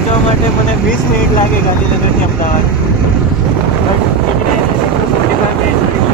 પહોંચવા માટે મને 20 મિનિટ લાગે ગાંધીનગરથી અમદાવાદ. બટ નીકળે 45 મિનિટ.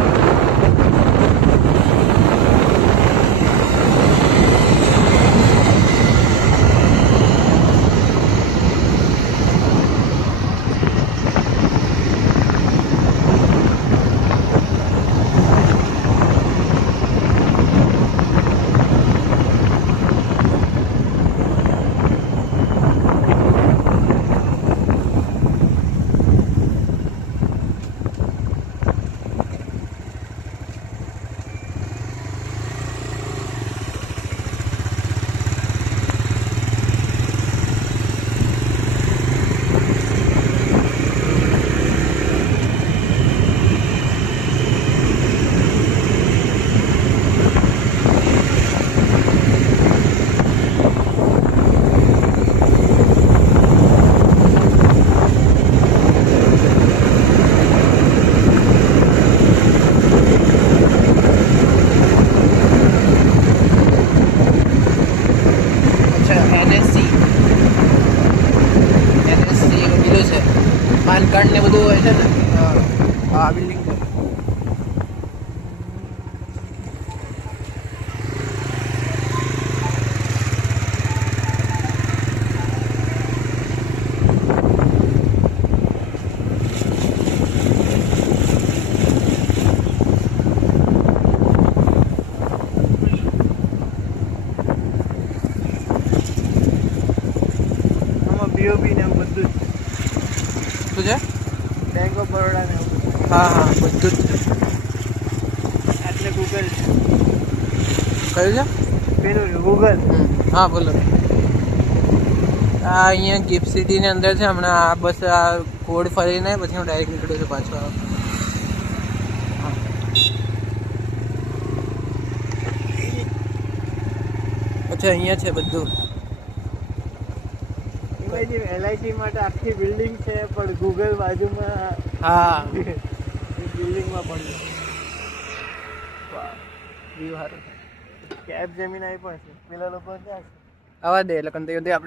પાન કાર્ડ ને બધું હોય છે ને. હા બિલ્ડિંગ છે. આમાં બીઓબી ને એવું બધું જ છે. શું છે? બેંક ઓફ બરોડા ને એવું બધું. હા હા બધું જ છે. એટલે ગૂગલ છે. કયું છે? પેલું ગૂગલ. હા બોલો. આ અહીંયા ગિફ્ટ સિટીની અંદર છે. હમણાં આ બસ આ કોડ ફરીને પછી હું ડાયરેક્ટ નીકળ્યો છું પાછો. અચ્છા અહીંયા છે બધું. એલઆઈસી માટે આખી બિલ્ડિંગ છે પણ ગૂગલ બાજુમાં હા બિલ્ડિંગમાં પણ વ્યૂ સારું. કેબ જેમિનાઈ પણ છે. પેલા લોકો ક્યાં છે? આવા દે એટલે કંઈ આપણે